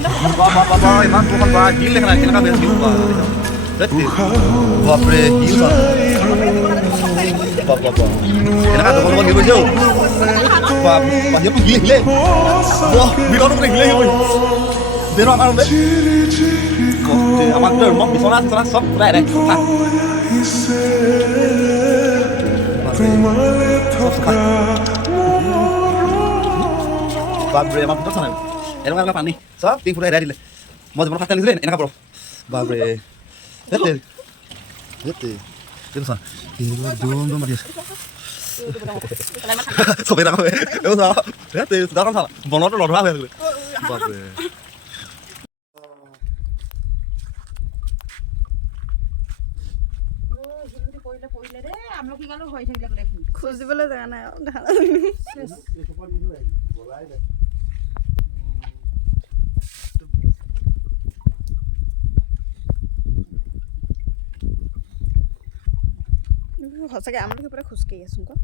বাবা ইমান বৰষুণ বা শিল দেখা নাই কেনেকুৱা বেছ শিল বা বাপৰে শিল বাবা কেনেকুৱা ডবল ডবল শিল কৰিছে বাহিৰটো শিল আহিলে ভিতৰটো মানে শিলে শিল বেনো আমাৰ আমাৰ ৰুমত বিচনা চিচনা চব পুৰাই দে বাপৰে আমাৰ ভিতৰত চানাই এনেকুৱা এনেকুৱা পানী চব টিং ফুটাই হেৰাই দিলে মই জীৱনত ফাৰ্ষ্ট টাইম দেখিছোঁ এনেকুৱা পৰহ বাপৰে হেতে চা দম দম মাতি আছে চবেই ডাঙৰ এইবোৰ চা হেতে দাম চা বনৰটো লধৰা হৈ আছে বাপৰে খোজ দিবলৈ জেগা নাই সঁচাকৈ আমলখি পৰা খোজকাঢ়ি আছোঁ আকৌ